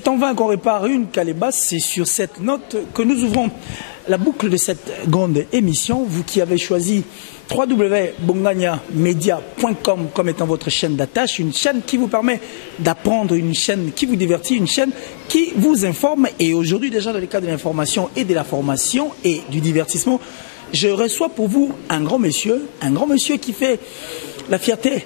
C'est en vain qu'on répare une calebasse. C'est sur cette note que nous ouvrons la boucle de cette grande émission. Vous qui avez choisi www.bongagnamedia.com comme étant votre chaîne d'attache, une chaîne qui vous permet d'apprendre, une chaîne qui vous divertit, une chaîne qui vous informe. Et aujourd'hui, déjà dans le cadre de l'information et de la formation et du divertissement, je reçois pour vous un grand monsieur qui fait la fierté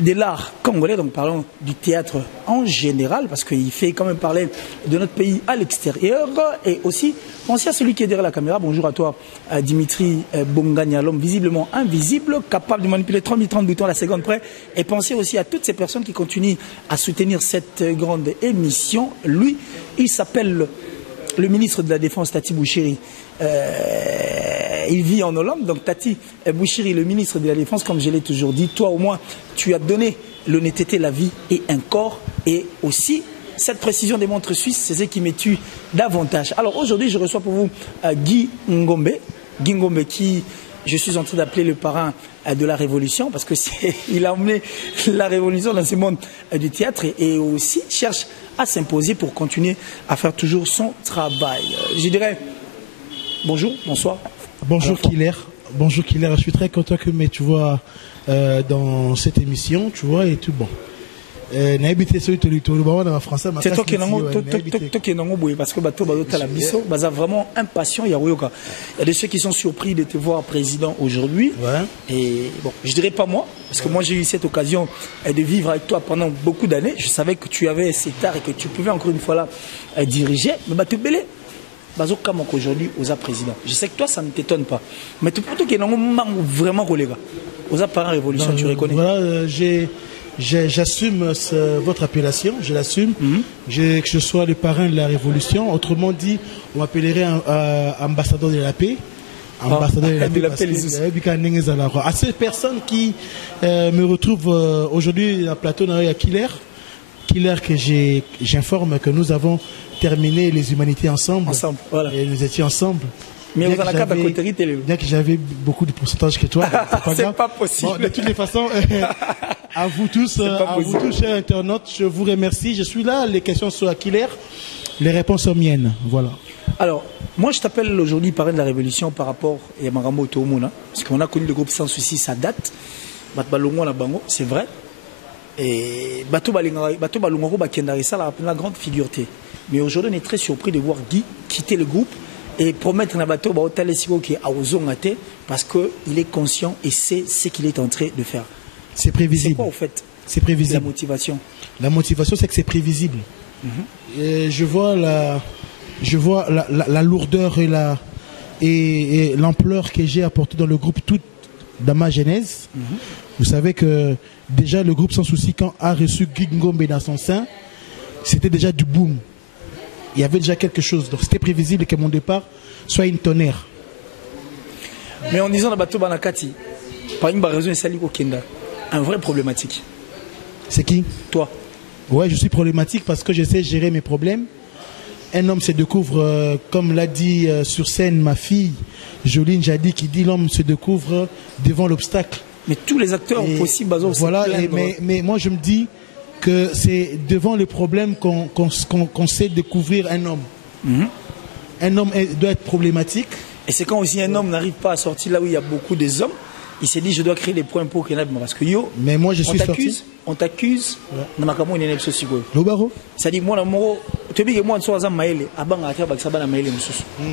de l'art congolais, donc parlons du théâtre en général, parce qu'il fait quand même parler de notre pays à l'extérieur, et aussi pensez à celui qui est derrière la caméra. Bonjour à toi, Dimitri Bongagna, l'homme visiblement invisible, capable de manipuler 30 boutons à la seconde près, et pensez aussi à toutes ces personnes qui continuent à soutenir cette grande émission. Lui, il s'appelle le ministre de la Défense, Tati Bouchiri. Il vit en Hollande, donc Tati Bouchiri, le ministre de la Défense, comme je l'ai toujours dit, toi au moins, tu as donné l'honnêteté, la vie et un corps. Et aussi, cette précision des montres suisses, c'est ce qui me tue davantage. Alors aujourd'hui, je reçois pour vous Guy Ngombe. Guy Ngombe qui, je suis en train d'appeler le parrain de la Révolution, parce qu'il a emmené la Révolution dans ce monde du théâtre et aussi cherche à s'imposer pour continuer à faire toujours son travail. Je dirais bonjour, bonsoir. Bonjour Killer, bonjour Killer, je suis très content que tu vois dans cette émission, tu vois, et tout bon. C'est toi qui es boy parce que bateau la biso, vraiment impatient. Il y a de ceux qui sont surpris de te voir président aujourd'hui. Ouais. Et bon, je dirais pas moi, parce que moi j'ai eu cette occasion de vivre avec toi pendant beaucoup d'années. Je savais que tu avais cet art et que tu pouvais encore une fois là diriger. Mais bateau belé. Aujourd'hui, aux président. Je sais que toi, ça ne t'étonne pas. Mais tout pour tout, qui est vraiment collègue. Aux parents Révolution, tu reconnais. Voilà, j'assume votre appellation, je l'assume. Que je sois le parrain de la Révolution. Autrement dit, on m'appellerait ambassadeur de la paix. Ambassadeur de la paix. À ces personnes qui me retrouvent aujourd'hui à plateau, il y a Killer que j'informe que nous avons terminé les humanités ensemble. Voilà. Et nous étions ensemble. Mais bien que j'avais beaucoup de pourcentage que toi, c'est pas possible. Bon, de toutes les façons, à vous tous, chers internautes, je vous remercie. Je suis là, les questions sont à Killer, les réponses sont miennes. Voilà. Alors, moi je t'appelle aujourd'hui parrain de la Révolution par rapport à Marambo Toumuna, parce qu'on a connu le groupe Sans Souci, ça date. C'est vrai. Et Bato Balungaro Bakendari, la grande figurité. Mais aujourd'hui, on est très surpris de voir Guy quitter le groupe et promettre un bateau qui est à Ozongate parce qu'il est conscient et sait ce qu'il est en train de faire. C'est prévisible. C'est quoi, au fait? C'est prévisible. La motivation. La motivation, c'est que c'est prévisible. Et je vois la lourdeur et l'ampleur que j'ai apportée dans le groupe toute dans ma genèse. Vous savez que déjà le groupe Sans Souci, quand a reçu Guy Ngombe dans son sein, c'était déjà du boom. Il y avait déjà quelque chose. Donc c'était prévisible que mon départ soit une tonnerre. Mais en disant la bateau Banakati, par une raison, un vrai problématique. C'est qui? Toi. Ouais, je suis problématique parce que je sais gérer mes problèmes. Un homme se découvre, comme l'a dit sur scène ma fille, Joline Jadi, qui dit l'homme se découvre devant l'obstacle. Mais tous les acteurs ont possible. Voilà, mais moi je me dis que c'est devant les problèmes qu'on sait découvrir un homme. Un homme doit être problématique. Et c'est quand aussi un homme n'arrive pas à sortir là où il y a beaucoup des hommes, il s'est dit je dois créer des points pour qu'il y ait parce que mais moi je suis sorti. On t'accuse. C'est-à-dire moi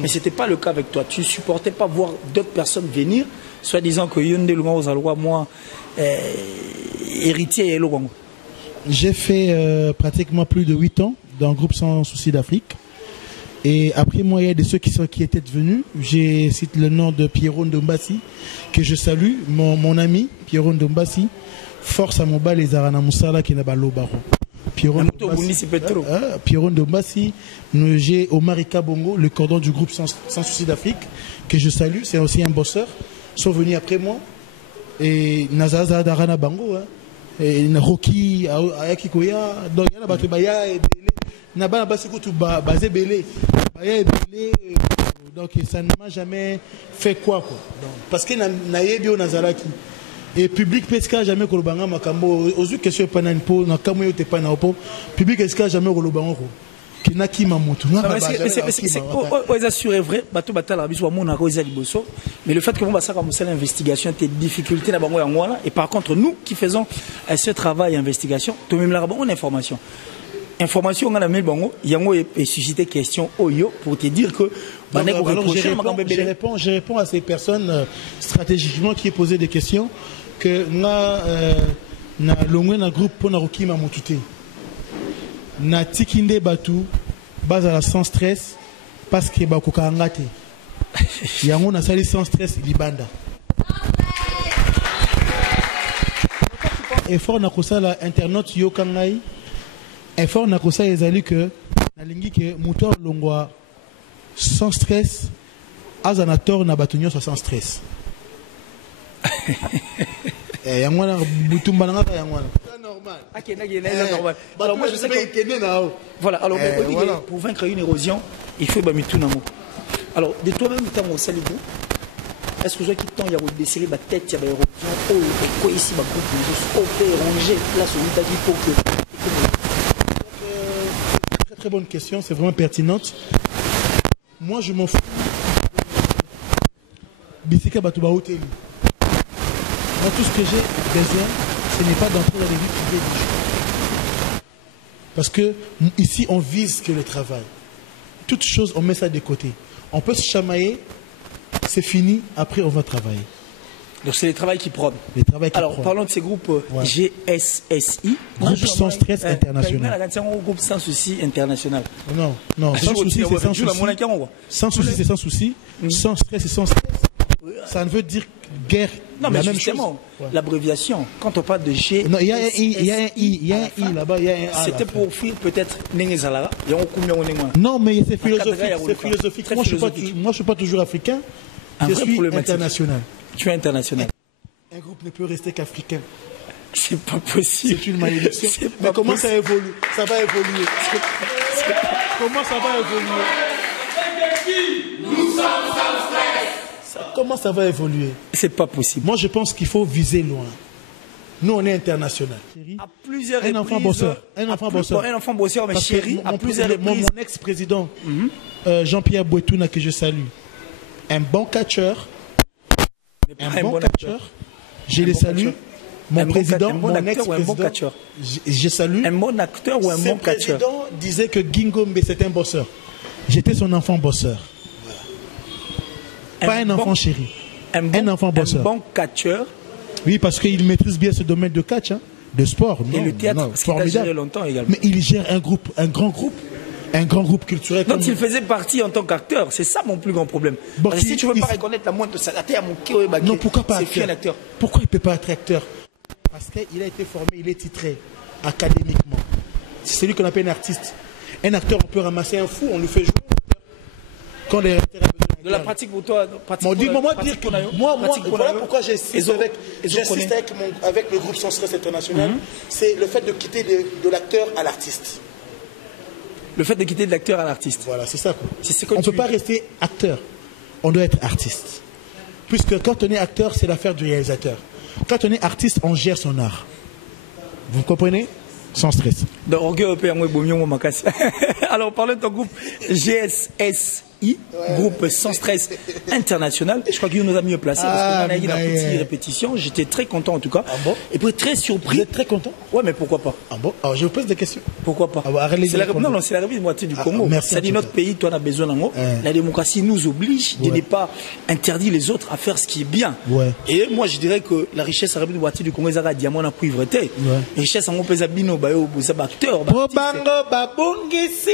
mais c'était pas le cas avec toi. Tu supportais pas voir d'autres personnes venir, soit disant que moi héritier et j'ai fait pratiquement plus de 8 ans dans le groupe Sans Souci d'Afrique. Et après moi, il y a de ceux qui étaient venus. J'ai cité le nom de Pierrot Ndombassi, que je salue, mon ami Pierrot Ndombassi. Force à mon bas les Arana Moussala qui n'a pas l'eau baro. Pierrot Ndombassi, j'ai Omarika Bongo, le cordon du groupe Sans Souci d'Afrique, que je salue. C'est aussi un bosseur. Ils sont venus après moi. Et Nazaza Darana Bango, et Rocky, Ayakikoya, donc il y a des baya et Naba Basikutu basé belé, donc ça ne m'a jamais fait quoi. Donc, parce que Naïe Bio Nazaraki. Et public pesca jamais kolobanga makambo ozu question pas na po na kamo yote pas na po public pesca jamais kolobanga ko kinaki mamutu na ba c'est assuré vrai bato batala biso mona ko za liboso mais le fait que bon ba ça comme c'est l'investigation tes difficultés na bango yango et par contre nous qui faisons ce travail d'investigation to même la bonne information on a mis bango yango et susciter question oyo pour te dire que je réponds à ces personnes stratégiquement qui posent des questions que na longwe na groupe pour na rokima motute na tikinde batu bazala sans stress parce que bakoka ngate yango na sali sans stress libanda effort na kosala internet yo kangai effort na kosala ezali que na lingi que moto longwa sans stress azanator na batu nyonso sans stress yangwana butumba nanga yangwana normal. Normal. Alors moi je sais que voilà, alors pour vaincre une érosion, il faut bamitunamo. Alors de toi-même temps au salibou, est-ce que je qui temps il y a desserrer la tête, il y a érosion quoi ici ma groupe juste ranger place où il dit pour que très très bonne question, c'est vraiment pertinente. Moi je m'en fous. Bisika batuba hôtel. Moi tout ce que j'ai besoin ce n'est pas d'entrer dans les vies privées des gens. Parce que ici, on vise que le travail. Toute chose, on met ça de côté. On peut se chamailler, c'est fini, après on va travailler. Donc c'est le travail qui prône. Alors parlons de ces groupes GSSI. Groupe sans stress international. Groupe sans souci international. Non, sans souci c'est sans souci. Sans souci c'est sans souci. Sans stress c'est sans stress. Ça ne veut dire guerre. Non, mais justement, l'abréviation, quand on parle de G, non, il y a un I là-bas, il y a un A. C'était pour fuir peut-être Nengezalara. Non, mais c'est philosophique. Moi, je ne suis pas toujours africain. Je suis international. Tu es international. Un groupe ne peut rester qu'africain. C'est pas possible. C'est une malédiction. Mais comment ça évolue? Ça va évoluer. Comment ça va évoluer? Nous sommes sans stress. Comment ça va évoluer? C'est pas possible. Moi, je pense qu'il faut viser loin. Nous, on est international. À plusieurs reprises. Un enfant bosseur. Un enfant bosseur, mais chéri, à plusieurs reprises. Mon ex-président, Jean-Pierre Bouetouna, que je salue, un bon catcheur. Un bon catcheur. Je le salue. Mon président, mon ex-président, je salue. Un bon acteur ou un bon catcheur. Le président disait que Gingombe, c'est un bosseur. J'étais son enfant bosseur. Pas un enfant chéri. Un enfant bosseur. Un bon catcheur. Oui, parce qu'il maîtrise bien ce domaine de catch, hein, de sport. Et le théâtre, parce qu'il a géré longtemps également. Mais il gère un groupe, un grand groupe culturel. Donc il faisait partie en tant qu'acteur, c'est ça mon plus grand problème. Bon, parce que si tu ne veux pas reconnaître la moindre de sa à mon cœur, non, pourquoi pas acteur? Pourquoi il ne peut pas être acteur? Parce qu'il a été formé, il est titré académiquement. C'est celui qu'on appelle un artiste. Un acteur, on peut ramasser un fou, on lui fait jouer. Quand les de la pratique pour toi, voilà pourquoi j'insiste avec le groupe Sans Stress International, c'est le fait de quitter de l'acteur à l'artiste. Le fait de quitter de l'acteur à l'artiste. Voilà, c'est ça. On ne peut pas rester acteur, on doit être artiste. Puisque quand on est acteur, c'est l'affaire du réalisateur. Quand on est artiste, on gère son art. Vous comprenez? Sans stress. Alors, parlons de ton groupe GSSI, groupe Sans Stress International. Je crois qu'il nous a mieux placé parce qu'on a eu la petite répétition. J'étais très content en tout cas. Ah bon? Et puis très surpris. Vous êtes très content? Ouais, mais pourquoi pas? Ah bon? Alors, je vous pose des questions. Pourquoi pas? C'est la République moitié du Congo. Merci. C'est-à-dire notre pays, toi, on a besoin d'un mot. La démocratie nous oblige de ne pas interdire les autres à faire ce qui est bien. Ouais. Et moi, je dirais que la richesse de la République moitié du Congo, c'est un diamant à pauvreté. La richesse en pèse à bino, acteur. Bobango babungisi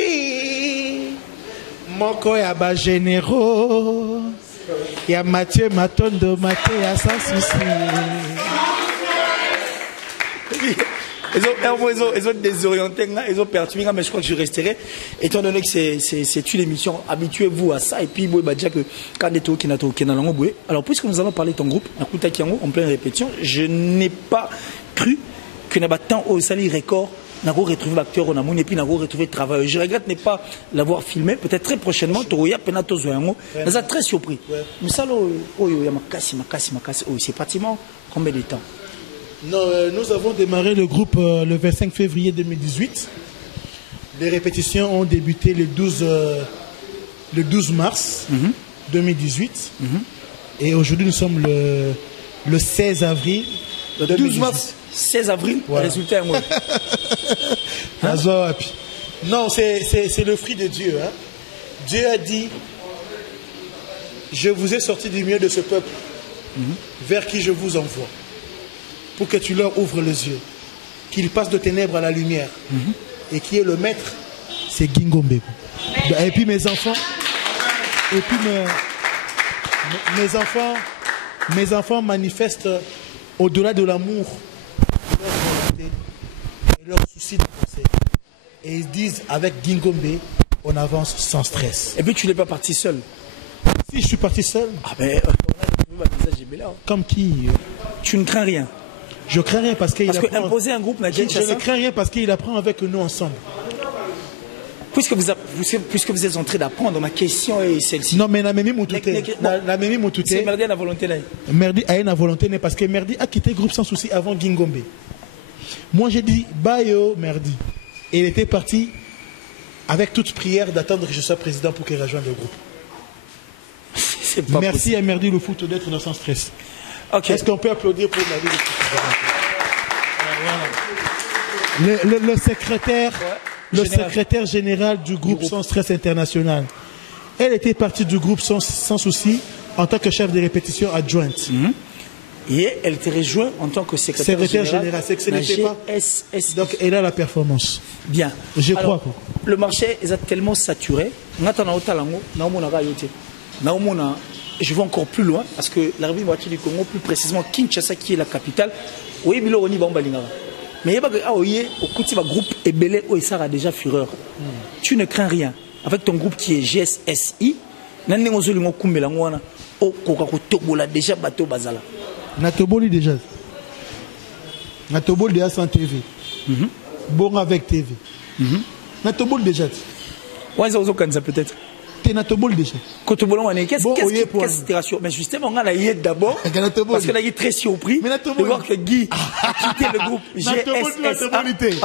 moko ya ba généraux ya Mathieu Matondo Maté ya sans souci. Ils ont désorienté, ils ont perturbé, mais je crois que je resterai. Étant donné que c'est une émission, habituez-vous à ça. Et puis, alors, puisque nous allons parler de ton groupe, en pleine répétition, je n'ai pas cru que nous avons tant au salaire record Nago retrouver l'acteur on a mon et puis Nago retrouver le travail. Je regrette ne pas l'avoir filmé. Peut-être très prochainement. Toroya Penato Zoyango. Nous a très surpris. Mais ça c'est pratiquement combien de temps? Non, nous avons démarré le groupe le 25 février 2018. Les répétitions ont débuté le 12 mars 2018. Et aujourd'hui, nous sommes le 16 avril. Le 12 mars, 16 avril, voilà. Résultat est moi. Non, c'est le fruit de Dieu. Hein. Dieu a dit, je vous ai sorti du milieu de ce peuple, vers qui je vous envoie, pour que tu leur ouvres les yeux, qu'ils passent de ténèbres à la lumière, et qui est le maître, c'est Gingombe. Et puis mes enfants, mes enfants manifestent au-delà de l'amour, leur volonté et leur souci de conseil. Et ils disent, avec Gingombe, on avance sans stress. Et puis tu n'es pas parti seul? Si, je suis parti seul. Ah ben, comme qui? Tu ne crains rien? Je crains rien parce qu'il apprend. Imposer un groupe, je ne crains rien parce qu'il apprend avec nous ensemble. Puisque vous êtes en train d'apprendre, ma question est celle-ci. Non, mais la même Moutouté. C'est Merdi à la volonté là. Merdi a une volonté parce que Merdi a quitté le groupe sans souci avant Gingombe. Moi j'ai dit bye Merdi. Et il était parti avec toute prière d'attendre que je sois président pour qu'il rejoigne le groupe. Merci possible. À Merdi le foot d'être dans sans stress. Okay. Est-ce qu'on peut applaudir pour Merdi le foot? Le secrétaire. Le secrétaire général du groupe Sans Stress International. Elle était partie du groupe sans souci en tant que chef de répétition adjointe. Et elle te rejoint en tant que secrétaire général. C'est que ce n'était pas. Donc elle a la performance. Bien. Je crois. Le marché est tellement saturé. Je vais encore plus loin parce que la République du Congo, plus précisément Kinshasa, qui est la capitale, oui, mais on y va en Balingara. Mais il y a un groupe Ebele où il sera déjà fureur. Tu ne crains rien. Avec ton groupe qui est GSSI, déjà bateau bazala. Natoboli déjà. Natoboli déjà sans TV. Bon avec TV. Natoboli déjà. Ouais, ça peut-être. Natoboli déjà. Qu'est-ce mais justement, on a la d'abord parce qu'on a été très surpris de voir que Guy a quitté le groupe GSSI.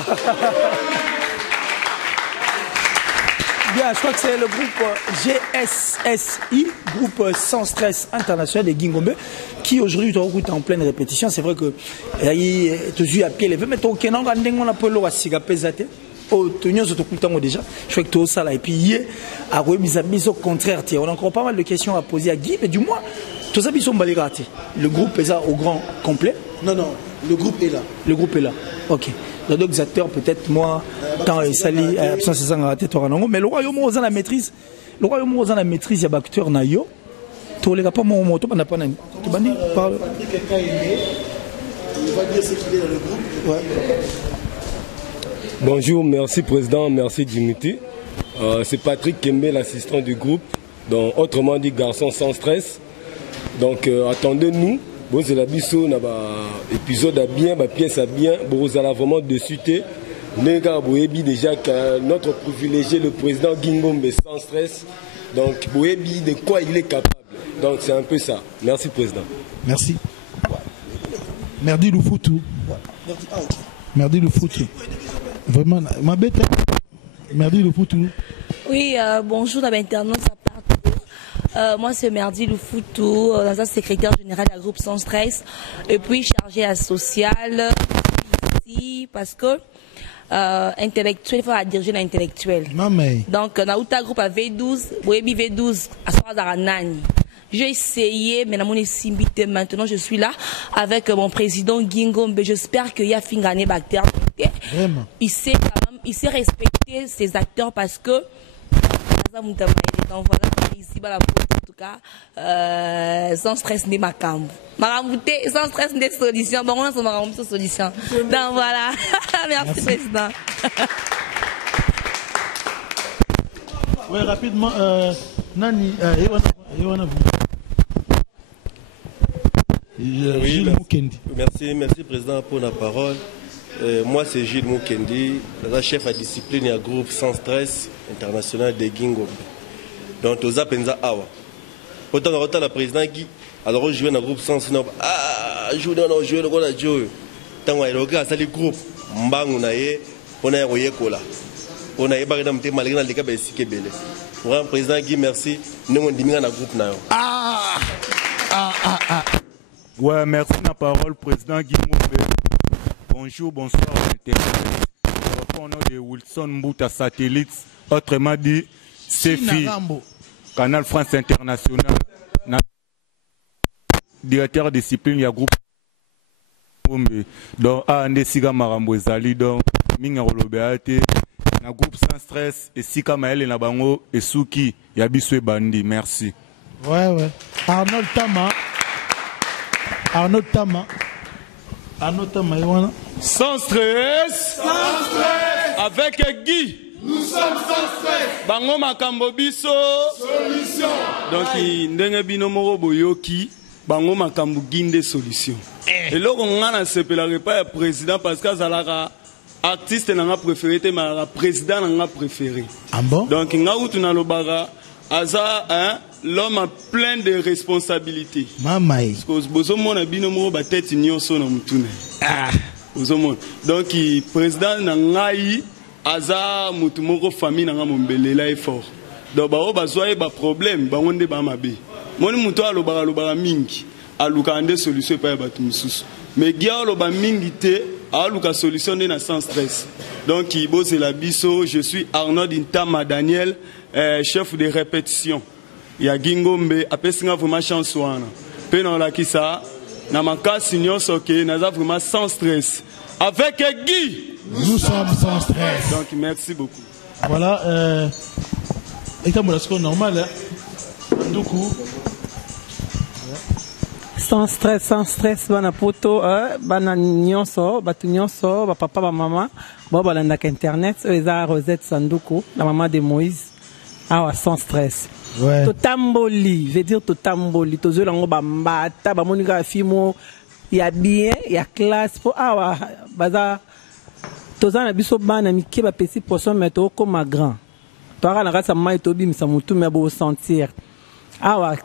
Bien, je crois que c'est le groupe GSSI, groupe Sans Stress International de Gingombe, qui aujourd'hui est en pleine répétition. C'est vrai que il y a eu à pied levé, mais on a appelé l'eau à Sigapezate. Déjà, je crois que tout ça là et puis hier à au contraire on a encore pas mal de questions à poser à Guy, mais du moins tout ça ils sont balayés. Le groupe est là au grand complet. Non, le groupe est là. Le groupe est là. Ok. Les deux acteurs peut-être moi tant et Sali absence c'est ça mais le royaume aux la maîtrise. Le royaume aux la maîtrise il y a acteur na yo. Tous les gars pas mon moto pas pas tu bandi par Patrick Kaimé. Il va dire ce qu'il est dans le groupe. Ouais. Bonjour, merci Président, merci Dimitri. C'est Patrick Kembe, l'assistant du groupe, donc autrement dit garçon sans stress. Donc attendez-nous, bon c'est la biso, épisode à bien, pièce à bien, bon vous allez vraiment dessus. Déjà que notre privilégié, le président Gingombe sans stress, donc Boébi de quoi il est capable. Donc c'est un peu ça. Merci Président. Merci. Merdi le foot. Merdi le foot. Vraiment, ma bête. Merdi le foot. Oui, bonjour à l'internaute, ça partout. Moi, c'est Merdi le foot, dans un secrétaire général du groupe Sans Stress. Et puis, chargé à social, ici, parce que intellectuel, il faut diriger l'intellectuel. Donc, dans le groupe à V12, Boébi V12, à Soazaranani. J'ai essayé, mais maintenant je suis là avec mon président Gingombe. J'espère qu'il y a Fingane Bacter. Il sait quand même, il sait respecter ses acteurs parce que donc voilà, ici la en tout cas sans stress ni macam. Sans stress ni solution. Bon, on a son solution. Donc voilà. Merci président. Oui, rapidement, Nani, oui, merci Président pour la parole. Moi, c'est Gilles Moukendi, chef à discipline et à groupe Sans Stress international de Gingo. Donc, aux Apenza Awa. Autant de la président Guy, alors je joue dans le groupe Sans Stress. Ah, je joue dans le rôle de Joe. Tant que je regarde, c'est le groupe. On a un Kola. On a un malgré dans les cas de Sikebele. Président Guy, merci. Nous, on dit dans le groupe. Ouais, merci la parole, président Guy Moumbe. Bonjour, bonsoir, Internet. Au nom de Wilson Mbouta Satellite, autrement dit, CFI, Canal France International, directeur de discipline, il y a groupe Moumbe. Donc, Ande Siga Marambo Zali, donc, Minga Rolobeate, na groupe Sans Stress, et Sika Maël et Nabango, et Souki, Yabiswe Bandi, merci. Ouais. Arnold Tama. Sans stress. Avec Guy. Nous sommes sans stress. Bango makambo biso. Solution. Donc ndenge bino moko boyoki bango makambo ginde solution. Et là on a sepelare pas président parce que azalaka artiste nanga préféré te mais président nanga préféré. Ah bon? Donc nga utu na lobara aza hein l'homme a plein de responsabilités. Mamaï. Parce que bozomon a bino moko ba tête nyonso na mutune. Ah. Bozomon. Donc président nangai aza mutu moko famille nanga mombelela effort. Donc ba bazwa ba problème ba ngonde ba mabe. Moni mutu alobara mingi aluka ande solution pa ba tumisusu. Mais gia aloba mingi te aluka solution na sans stress. Donc bozela biso, je suis Arnaud Intama Daniel, chef de répétition. Il y a Gingombe, apesinga vraiment chance wana. Pe na la kisa na makasi nyonso ke naza vraiment sans stress. Avec Guy, nous sommes sans stress. Donc merci beaucoup. Voilà, état normal hein. Ndoukou. Sans stress, bana poto, bana nyonso, batu nyonso, ba papa, ba maman, bon balanda internet, eza Rosette Sanduku, la maman de Moïse. Ah, sans stress. Ouais. Totamboli, je veux dire totamboli, tozo lango bambata, ba monika fimo, il y a bien, il y a classe pour baza toza na biso bana miki ba petit poisson meto comme grand. Toi na rasa mai to bim sa mutu me bo sentir.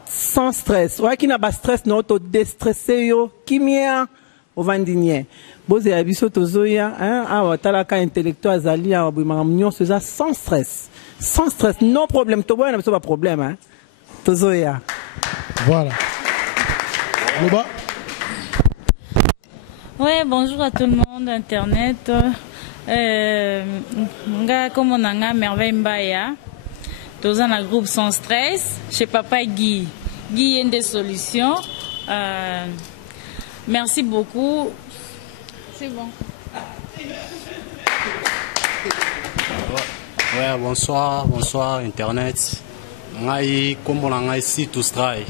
Sans stress. Ouais qui na ba stress no to déstresser yo, kimia au vandinier. Boze ya biso tozo ya, hein, talaka intellectuel azali a bimamnyo ça sans stress. Sans stress, non problème. Toi, on n'a pas de problème. Hein? Tozoya. Voilà. Loba. Ouais, bonjour à tout le monde, Internet. Comme on a un merveille mbaya, dans un groupe sans stress, chez Papa Guy. Guy a des solutions. Merci beaucoup. C'est bon. Ouais, bonsoir Internet. Ngai kombo na ngai si to stray.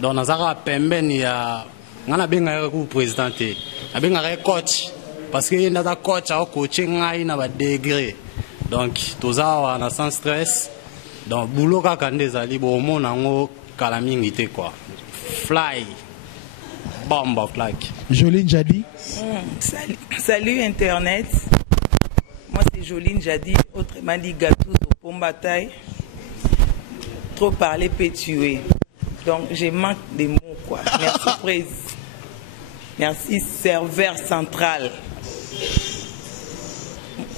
Donc nazaka pembeni ya ngana benga ku président te. Abenga coach parce que nda coach a coaching ngai na ba degré. Donc toza na sans stress. Donc boulot kaka ndezali bo mona ngo kala mingi te quoi. Fly. Bomba claque. Joline Jadi. Salut Internet. Moi c'est Joline Jadi, autrement dit Gatouz au Pombataille. Trop parler peut tuer. Donc je manque des mots quoi. Merci Président. Merci serveur central.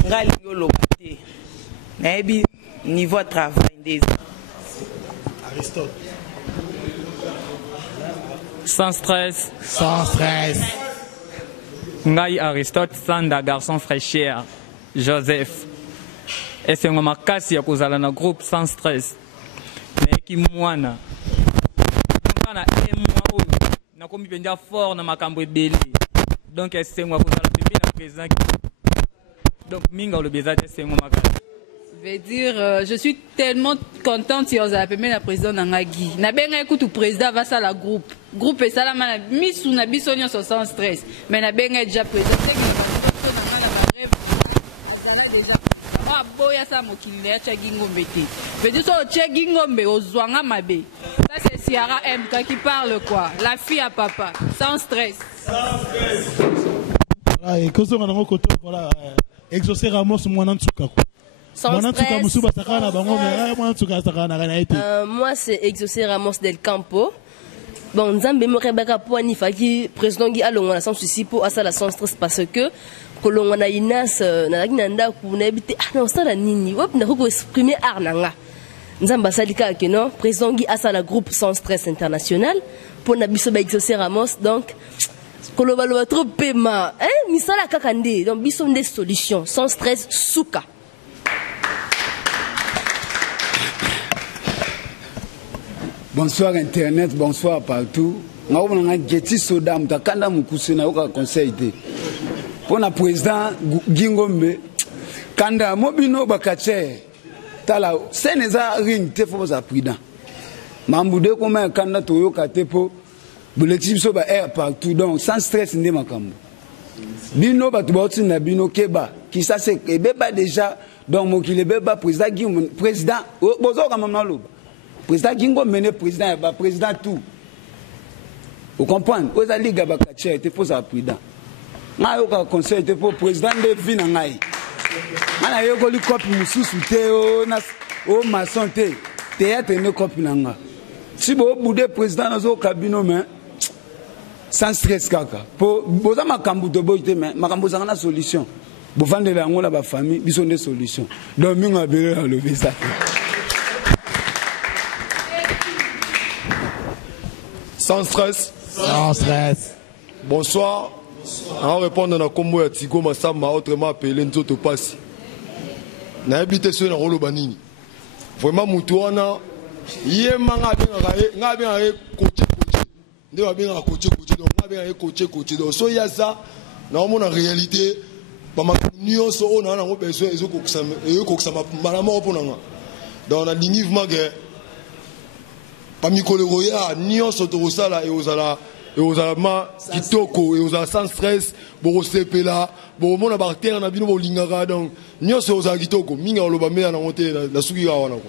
Ngali yolo bate. Naebi niveau de travail des Aristote. Sans stress. Sans stress. Ngai Aristote Sanda garçon fraîcheur. Joseph. Et c'est un makasi ya kozala na groupe sans stress. Mais qui mwana. Kana moi na komi pendia fort na makambo ebele. Donc c'est moi kozala bébé na président. Donc minga le bezaje c'est moi makasi. Je veux dire, je suis tellement contente si on a appelé la présidente Nangagi. Na benga écoute président va ça la groupe. Groupe et ça la mana misu na bisonyo sans stress. Mais na benga déjà président déjà boya sa mokili ya Chagingombe te. Je dis ça Chagingombe ozwanga mabe. Ça c'est Ciara MK qui parle quoi. La fille à papa sans stress. Sans stress. Voilà, et quand on a côté, voilà, exaucer Ramos, moi, moi, c'est exaucer Ramos del Campo. Bon, Nzambe Morebaka pour Nifaki, président Guy Alonga, sans souci pour Asala sans stress parce que Kolonga Inas, Nanda, pour n'habiter, ah non, ça la nini, hop, n'a pas exprimé Arnanga. Nzamba Salika, que non, président Guy Asala groupe sans stress international, pour n'abisoba exaucer Ramos, donc, Kolobalo trop paiement, hein, Misala Kakande, donc, bissom des solutions, sans stress, souka. Bonsoir Internet, bonsoir partout. Je suis Getty Soda, je suis conseil. Pour le président Gingombe, Kanda Mobino Bakache, Tala, Seneza Ring, Tefoza Prida. Mambude comme Kanda Toyo Katepo, Bulletin Soba Air partout, donc sans stress, n'est ma cambo. Bino Batuboti Nabino Keba, qui ça c'est Beba déjà, donc mon qui le Beba, président Gingombe, président, Bozo Kamamalo. Président Gingo mené président, il président tout. Vous comprenez? Vous avez dit que vous avez faux à président. Moi, je suis conseil pour le président de Vinangaï. Moi, je suis copie de ma santé. Théâtre est une copie de si vous avez un président dans le cabinet, sans stress, pour vous avez une solution. Vous vendez la famille, ils ont des solutions. Donc, nous avons levé ça. Sans stress. Sans stress. Bonsoir. En répondant à Kombo ya Tigo Massamba, autrement appelé Nzoto Passi. Na habité sur la rolo banini. Vraiment mutuana. Yema nga bien coaché. Nde va bien coaché donc nga bien coaché donc so ya ça na on en réalité ba ma nuance on a besoin ezokokisa malama oponanga. Donc na linivement que Pamikole Roya, nyonso tokosala et aux ma kitoko et aux sans stress, borosepela, boromona barter na bino bolingaka donc nyonso aux kitoko minga oloba me na monter la suki wana ko.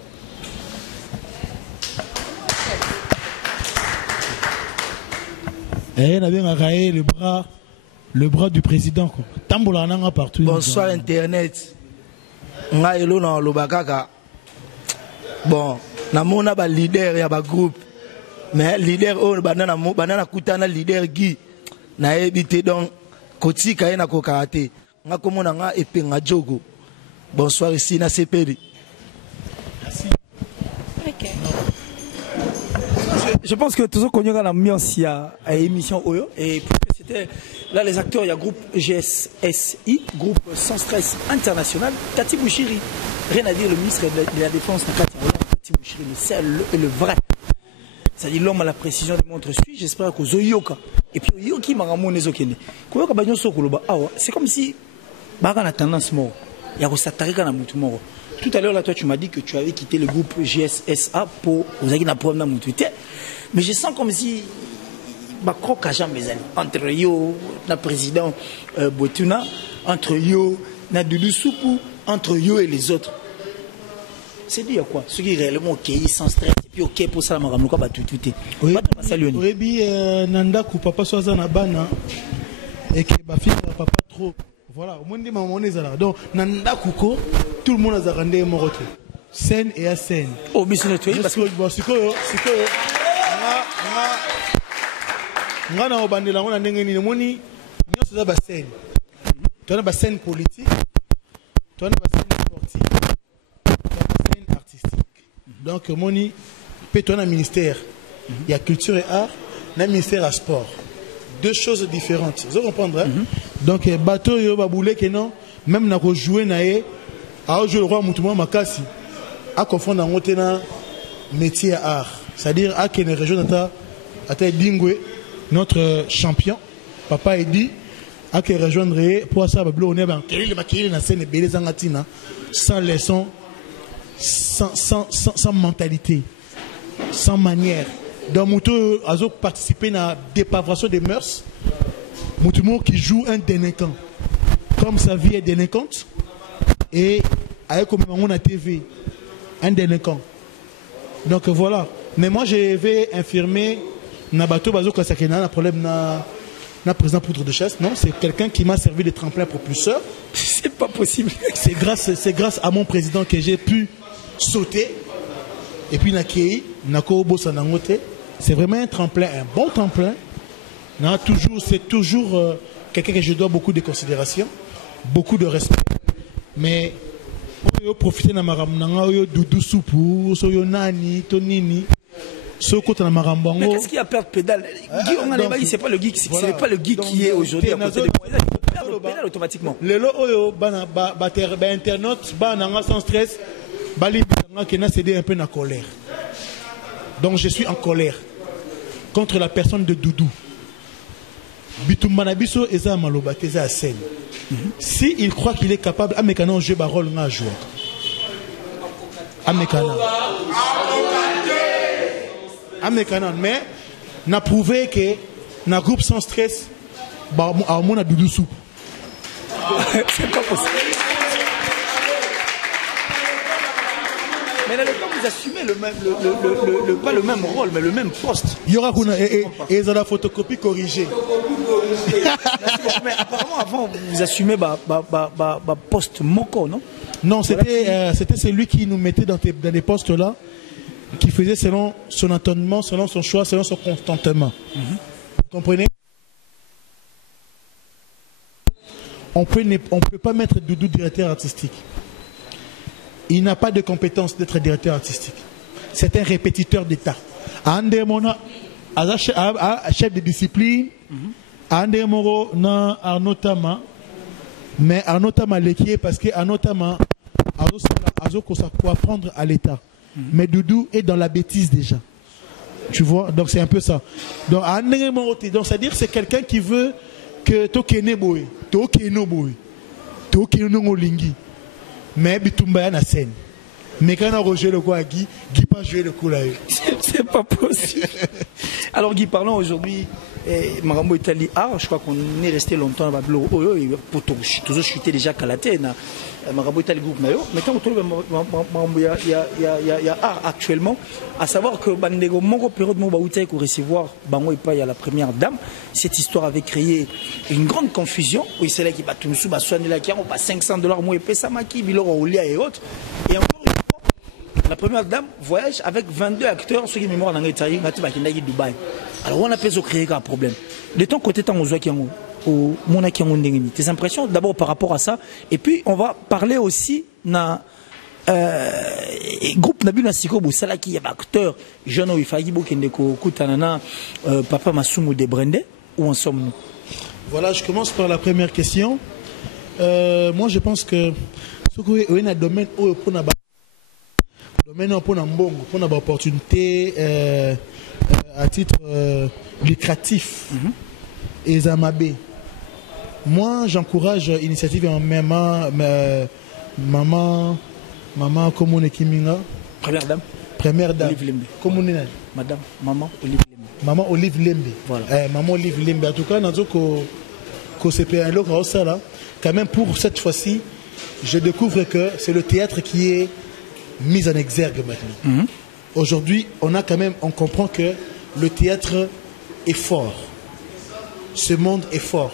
Eh na bien raé le bras du président quoi. Tambola nanga partout. Bonsoir internet. Nga elo na lobakaka. Bon, namona ba leader ya ba groupe mais leader o banana kutana leader Guy na ebité donc kotika na ko karaté nga komona nga epenga jogo. Bonsoir ici na CPD. Merci. OK. Je pense que tout ce qu'on a l'ambiance à émission Oyo et c'était là les acteurs il y a groupe GSSI groupe sans stress international Tati Bouchiri rien à dire le ministre de la défense Tati Bouchiri le seul et le vrai c'est-à-dire l'homme à la précision démontre suit j'espère que Zoyoka et puis Yoki Maramo Nezokene Koyoka Bagnon Sokoloba c'est comme si Baga a tendance mort il y a Rosatarika na mutu mort. Tout à l'heure, là, toi, tu m'as dit que tu avais quitté le groupe GSSA pour vous avez problème dans mon Twitter. Mais je sens comme si entre yo, le président Botuna, entre yo, Doudou Soupou, entre yo et les autres. C'est dit à quoi? Ce qui est réellement ok, sans stress, et puis ok pour ça, je vais tout tweeter. Oui, Nanda, papa soit na bana, et que ma fille ne va pas trop. Voilà, au moins, donc, Nanda Kouko, tout le monde a rendu mon retour. Scène et à scène. Oh, mais c'est notre parce que c'est que. On a un bandé là, on a une moni, on a une scène. Tu as une scène politique, tu as une scène sportive, tu as une scène artistique. Donc, moni, tu as un ministère. Il y a culture et art, il y a un ministère à sport. Deux choses différentes. Vous comprenez? Donc, bateau, yo baboulé que non, même na ko jouer naé, a jouer le roi Moutouma Makasi, à confondre en un métier à art. C'est-à-dire à quelle région d'ata Dingwe, notre champion, papa a dit, à quelle rejoindre pour ça, on est ben, quel est la scène belé zangatina, sans leçon, sans mentalité, sans manière. Donc, Moutou a participé à la dépravation des mœurs. Moutoumou qui joue un délinquant. Comme sa vie est délinquante, et avec comme on a TV, un délinquant. Donc voilà. Mais moi, je vais infirmer Nabato Bazo Kasakena, un problème n'a président poudre de chasse. Non, c'est quelqu'un qui m'a servi de tremplin propulseur. C'est pas possible. C'est grâce à mon président que j'ai pu sauter. Et puis Nakei, Nako Bosanangote. C'est vraiment un tremplin, un bon tremplin. C'est toujours quelqu'un que je dois beaucoup de considération, beaucoup de respect. Mais profiter de ma doudou soupou, soyo nani, tonini. Mais qu'est-ce qu'il y a perdre pédale? Guy, on a dit, c'est pas le Guy, c'est pas le Guy qui est aujourd'hui à côté de moi. Il perd le pédale automatiquement. Le lot oyo internaute bananga sans stress, bali kena cédé un peu na colère. Donc je suis en colère contre la personne de Doudou. Bitumba biso eza maloba eza à scène. Si il croit qu'il est capable, amekana jeu barol nga joueur. Amekana. Mais n'a prouvé que na groupe sans stress ba a mon Doudou soupe. C'est pas possible. Mais dans le temps, vous assumez pas le même rôle, mais le même poste. Il y aura et la photocopie corrigée. Mais apparemment, avant, vous assumez poste Moko, non? Non, c'était celui qui nous mettait dans des postes là, qui faisait selon son entendement, selon son choix, selon son contentement. Vous comprenez? On peut pas mettre Doudou directeur artistique. Il n'a pas de compétence d'être directeur artistique. C'est un répétiteur d'État. Chef de discipline, André Moro na Arnaud Tama, mais Arnaud Tama l'équipe parce que Arnaud Tama pour apprendre à l'État. Mais Doudou est dans la bêtise déjà. Tu vois, donc c'est un peu ça. Donc André Moro, donc c'est-à-dire c'est quelqu'un qui veut que Tokene Boy, Tokeno Boy, Tokeno Lingi. Mais Bitumba na scène. Mais quand on a rejoué le coup à Guy pas joué le coup là. C'est pas possible. Alors Guy, parlons aujourd'hui. Marambo Italie je crois qu'on est resté longtemps à Bablo. Pour toujours chuter déjà Kalaté. Marambo Italie groupe Nayo. Mais quand on trouve Marambo, il y a art actuellement. À savoir que Bandego, mon période Moba Outai pour recevoir Bango Ipa, la première dame. Cette histoire avait créé une grande confusion. Oui, c'est là qui bat tout le sous, soigner la qui on passe $500, moi et Pessamaki, Bilor Olia et autres. Et encore une fois, la première dame voyage avec 22 acteurs, ceux qui mémoire dans l'Italie, Dubaï. Alors on a pu créer un problème. De ton côté, tu as tes impressions d'abord par rapport à ça. Et puis on va parler aussi dans groupe Nabila Siko Boussala qui est acteur jeune ou Ifagi Kendeko Kutanana Papa Masumu de Brende. Où en sommes-nous? Voilà, je commence par la première question. Moi je pense que ce que on a domaine pour une opportunité à titre lucratif et Zamabé. Moi j'encourage l'initiative en maman comme on est Kiminga. Première dame. Olive Lembe. Comme on est Madame Maman Olive Lembe. Maman Olive Lembe. Voilà. Maman Olive Lembe. En tout cas, dans que c'est un lot là. Quand même pour cette fois-ci, je découvre que c'est le théâtre qui est mis en exergue maintenant. Aujourd'hui, on comprend que le théâtre est fort. Ce monde est fort.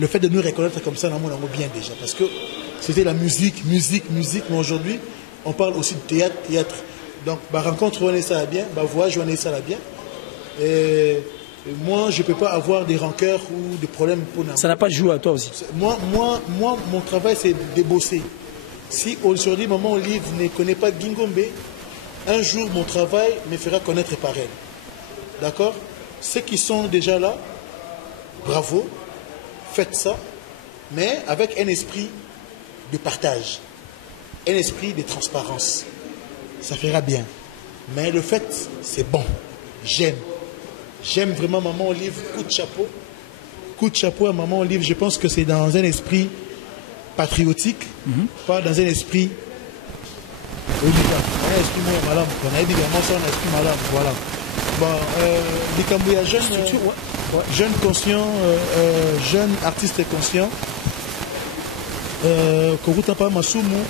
Le fait de nous reconnaître comme ça, on a bien déjà. Parce que c'était la musique. Mais aujourd'hui, on parle aussi de théâtre. Donc, rencontre, on est ça bien. Voyage, on est ça bien. Et moi, je ne peux pas avoir des rancœurs ou des problèmes. Ça n'a pas joué à toi aussi? Moi, mon travail, c'est de bosser. Si aujourd'hui, Maman Olive ne connaît pas Gingombe, un jour, mon travail me fera connaître par elle. D'accord? Ceux qui sont déjà là, bravo, faites ça, mais avec un esprit de partage, un esprit de transparence. Ça fera bien. Mais le fait, c'est bon. J'aime vraiment Maman Olive, coup de chapeau à Maman Olive. Je pense que c'est dans un esprit patriotique, pas dans un esprit oligarque. Un esprit moins malade. On a évidemment ça, un esprit malade. Voilà. Bon, jeune conscient, jeune artiste conscient. Kogutapa Masumu.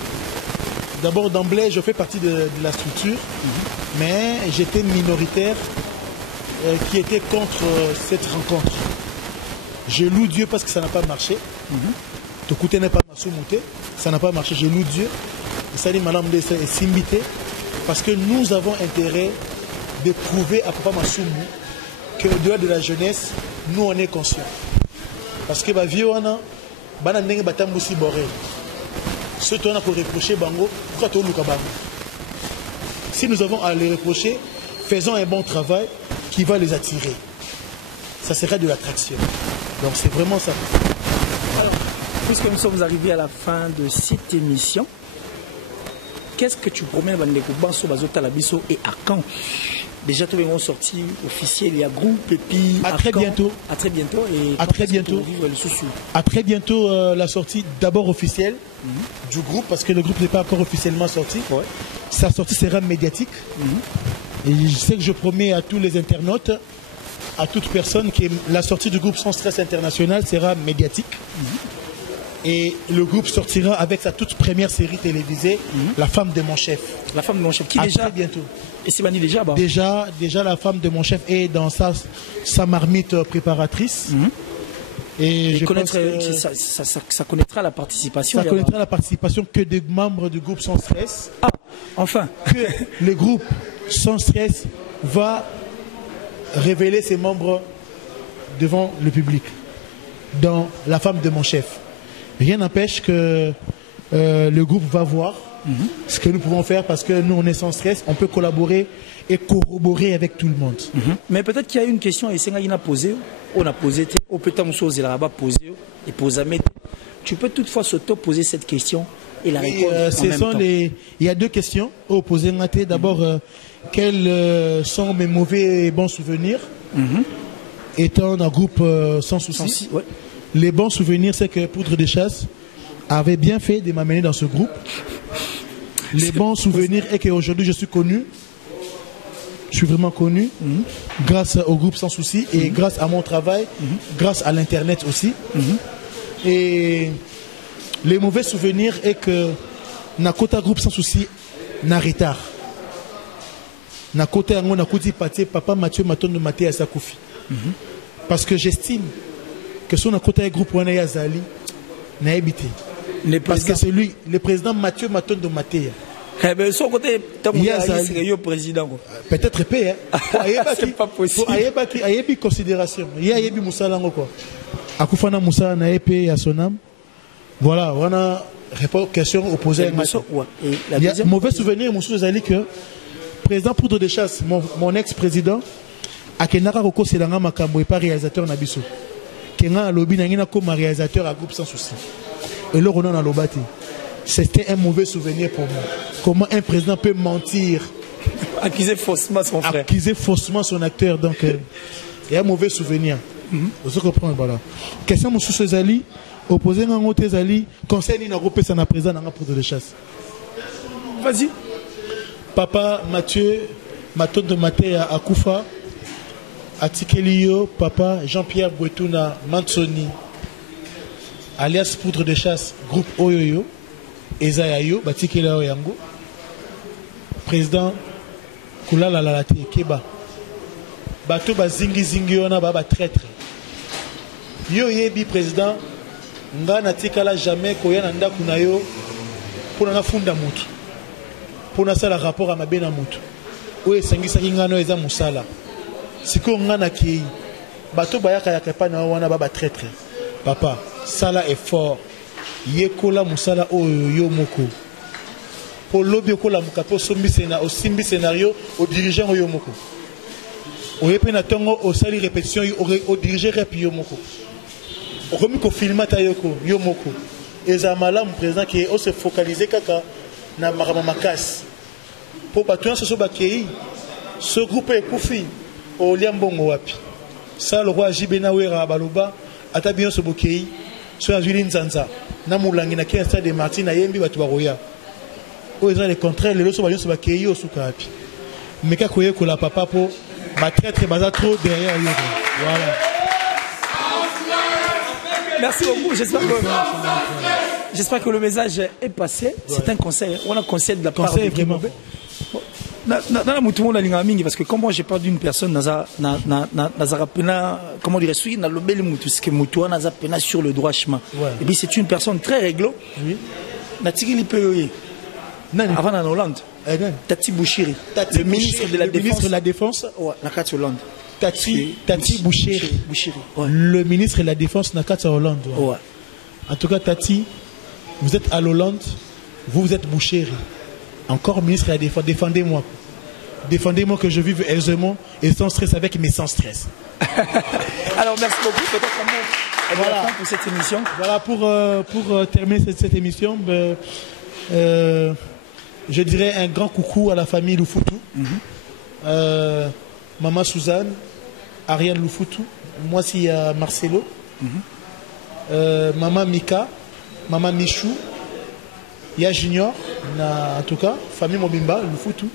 D'abord d'emblée, je fais partie de la structure, mais j'étais minoritaire qui était contre cette rencontre. Je loue Dieu parce que ça n'a pas marché. Tokouté n'est pas monté, ça n'a pas marché. Je loue Dieu. Et ça dit Madame est simbité parce que nous avons intérêt de prouver à Papa Massoumou qu'au-delà de la jeunesse, nous on est conscients. Parce que vieux wana bana ndenge batambusi boré. Ce qu'on a pour reprocher bango, pourquoi tu luka bango? Si nous avons à les reprocher, faisons un bon travail qui va les attirer. Ça serait de l'attraction. Donc c'est vraiment ça. Alors, puisque nous sommes arrivés à la fin de cette émission, qu'est-ce que tu promets Bandeko Banso Bazota Labiso et à quand? Déjà, tous les gens sortis officiels, il y a groupe et puis à très bientôt. À très bientôt. Et à très bientôt. À très bientôt la sortie d'abord officielle du groupe parce que le groupe n'est pas encore officiellement sorti. Ouais. Sa sortie sera médiatique. Et je sais que je promets à tous les internautes, à toute personne que la sortie du groupe Sans Stress International sera médiatique. Et le groupe sortira avec sa toute première série télévisée, La Femme de mon chef. La Femme de mon chef, qui à déjà très bientôt. Et c'est Bani déjà, bah. Déjà, La Femme de mon chef est dans sa marmite préparatrice. Et je pense que ça connaîtra la participation. Ça connaîtra la participation que des membres du groupe Sans Stress. Ah, enfin. Que le groupe Sans Stress va révéler ses membres devant le public dans La Femme de mon chef. Rien n'empêche que le groupe va voir ce que nous pouvons faire parce que nous, on est sans stress, on peut collaborer et corroborer avec tout le monde. Mais peut-être qu'il y a une question et Senga a posé, on a posé, on peut posé et poser. Tu peux toutefois s'auto-poser cette question et la répondre. Il y a deux questions au poser. D'abord, quels sont mes mauvais et bons souvenirs étant un groupe sans souci. Les bons souvenirs, c'est que Poudre de Chasse avait bien fait de m'amener dans ce groupe. Les bons souvenirs est qu'aujourd'hui je suis connu. Je suis vraiment connu grâce au groupe Sans Souci et grâce à mon travail, grâce à l'internet aussi. Et les mauvais souvenirs est que Nakota groupe Sans Souci n'a retard. Nakota yango nakoti patie papa Mathieu Matondo Maté à Sakoufi. Parce que j'estime que son Nakota groupe wana yazali n'a habité. Parce que c'est lui, le président Mathieu Matondo Maté. Son côté, président. Peut-être épais. C'est pas possible. Il y a une considération. Il y a une Moussalango. Akoufana Moussa n'a épais à son âme. Voilà, on a question opposée. Il y a mauvais souvenir, Moussou Zali, que président Poudre de Chasse, mon ex-président, Akenara Roko Selanga Makambo et pas réalisateur Nabiso. Kenga Lobi Nangina comme réalisateur à groupe Sans Souci. Et là, on a l'obati. C'était un mauvais souvenir pour moi. Comment un président peut mentir? Accuser faussement son frère. Accuser faussement son acteur. Donc, il y a un mauvais souvenir. Vous comprenez, voilà. Question M. Zali, opposé à un Zali, conseil n'a pas ça n'a présent dans la Poudre de Chasse. Vas-y. Papa Mathieu, Matondo Maté à Koufa, à Tikelio, papa Jean-Pierre Bouetouna Mansoni, alias Poudre de Chasse, groupe Oyoyo. Ezayayo, Batikela Oyango, président Koulala Lalate, Keba, Bato Bazingi Zingiona Baba traître. Yo yebi président, Ngana Tikala jamais Koyananda Kunayo, pour na funda mutu, pour na sala rapport à Mabena mutu. Oye Sangisa Kingano Eza Musala. Siko Ngana Ki, Bato Bayaka Yakapana Wana Baba traître. Papa, Sala est fort. Yekola musala oyo moko pour lobby kola mukapo simbi scénario au dirigeant oyo moko oyepe na tongo au sali répétition au diriger rep yo moko okomi ko filma ta yoko yo moko ezamala mu président qui est se focaliser kaka na makama makasi pour batuan so bakei ce groupe est koufi au liambongo wapi ça le roi Jibena Wera baloba ata bien so bokei so azuli nzanza na mulangi na kia stade de Martin ayembi batu baroya o eza le contraire le so ba yo so bakei o suka api meka koye ko la papa po ba traître baza trop derrière yo. Voilà. Merci beaucoup, j'espère que le message est passé. C'est un conseil, on a un conseil de la part de vraiment. parce que comme moi j'ai perdu une personne, comment dire, sur le droit chemin. Et puis c'est une personne très réglo. Avant en Hollande, Tati Bouchiri, le ministre de la Défense, Tati Bouchiri, le ministre de la Défense Nakata Hollande. En tout cas, Tati, vous êtes à l'Hollande, vous êtes Bouchiri. Encore ministre de la Défense, défendez-moi. Défendez-moi que je vive aisément et sans stress avec mes sans stress. Alors merci beaucoup, peut-être voilà pour cette émission. Voilà pour terminer cette émission. Je dirais un grand coucou à la famille Lufutu. Maman Suzanne, Ariane Lufutu, moi c'est Marcelo, Maman Mika, Maman Michou, Ya Junior, en tout cas, famille Mobimba, Lufutu,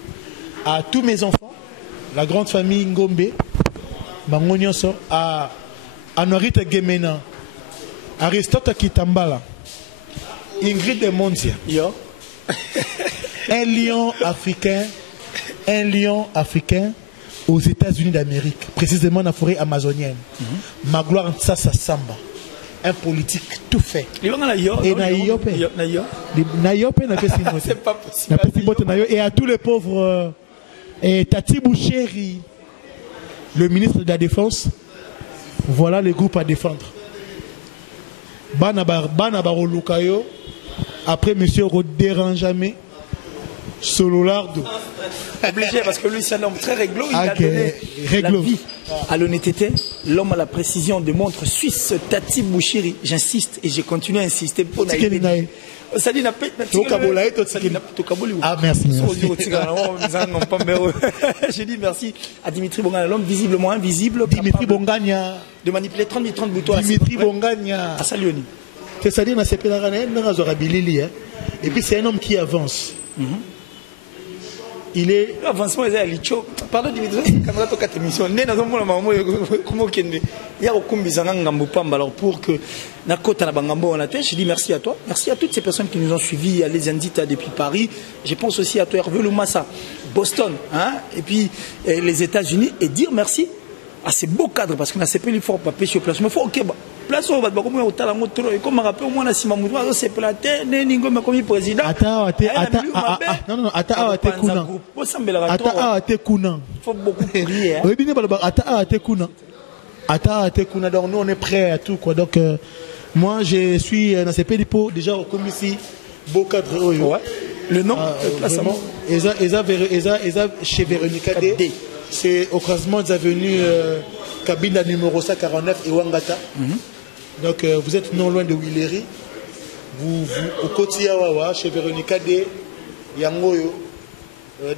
à tous mes enfants, la grande famille Ngombe, Bangonyoso, à Norita Gemena, Aristote Kitambala, Ingrid Mondia. Un lion africain aux États-Unis d'Amérique, précisément dans la forêt amazonienne. Magloire Ntsasa Samba, un politique tout fait. Et à tous les pauvres, Tati Bouchiri, le ministre de la Défense, voilà le groupe à défendre. Banabaro Lukayo, après M. Rodéranjamé, Sololardo. Obligé parce que lui c'est un homme très réglo, il a donné la vie à l'honnêteté, l'homme à la précision de montre suisse Tati Bouchiri. J'insiste et je continue à insister pour Ah merci. J'ai dit merci à Dimitri Bongania, l'homme visiblement invisible. Dimitri Bongania. De manipuler 30 boutons. Dimitri Bongania. À Salioni. C'est-à-dire et puis c'est un homme qui avance. Il est avancement est alicho. Pardon Dimitri, caméra to 4 émissions. Né dans mon maman comment kende. Il y a okumbizanga ngambo pamba alors pour que na kota na bangambo on la tête. Je dis merci à toi. Merci à toutes ces personnes qui nous ont suivis, à les Indita depuis Paris. Je pense aussi à toi Hervé Lumassa, Boston, hein, et puis les États-Unis et dire merci à ces beaux cadres parce qu'on a CP fort papier sur place. Mais faut OK place au bas comme au talango trop et comme rappelle au moins la sima moudou c'est platé né ningo ma comme président non kuna faut beaucoup prier oui bien kuna donc nous on est prêt à tout quoi donc moi je suis dans ces pays déjà comme ici beau cadre le nom Eza chez Véronique D. C'est au croisement des avenues cabine numéro 149 et Wangata. Donc vous êtes non loin de Willery. Vous au Kotiawawa chez Véronique D. Yangoyo.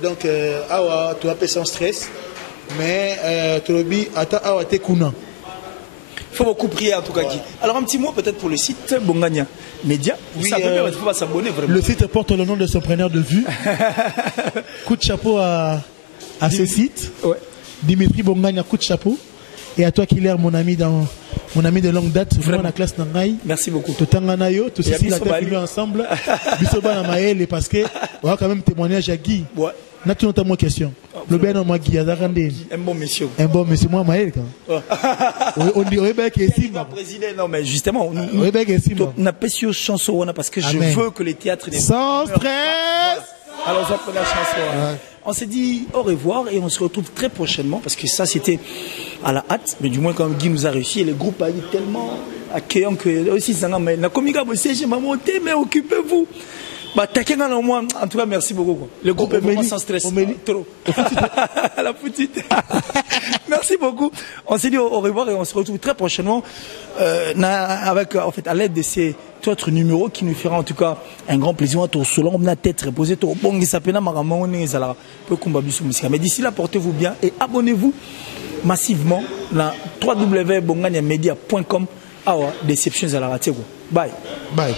Donc awa tu appelles sans stress. Mais Tolobi ata awa te kuna. Il faut beaucoup prier en tout cas. Alors un petit mot peut-être pour le site Bongania Média. Oui, il faut s'abonner vraiment. Le site porte le nom de son preneur de vue. Coup de chapeau à ce site. Ouais. Dimitri Bongania, coup de chapeau. Et à toi qui l'es mon ami de longue date, vraiment la classe Nangaï. Merci beaucoup. Tout Tanganayo, tout ceci la tête ensemble. Bisoba na Maël parce que on va quand même témoignage à Guy. Ouais. N'a tout notamment question. Le bien moi Guy Azarande. Un bon monsieur. Un bon monsieur moi Maël quand. On dit Rebecca ici. Non mais justement on n'a pas sur chanson parce que je veux que les théâtres sans stress. Alors j'appelle la chanson. On s'est dit au revoir et on se retrouve très prochainement parce que ça c'était à la hâte, mais du moins quand Guy nous a réussi et le groupe a été tellement accueillant que aussi ça m'a la comica j'ai m'a monté mais occupez-vous. Bah en tout cas merci beaucoup. Le groupe est vraiment sans stress. Trop. La petite. Merci beaucoup. On s'est dit au revoir et on se retrouve très prochainement avec en fait à l'aide de ces autres numéros qui nous fera en tout cas un grand plaisir à tous selon la tête reposée tout bon qui s'appelle Maramon Nezala peut combat bisu musique. Mais d'ici là portez-vous bien et abonnez-vous massivement à www.bonganiamedia.com. Déceptions à la radio. Bye. Bye.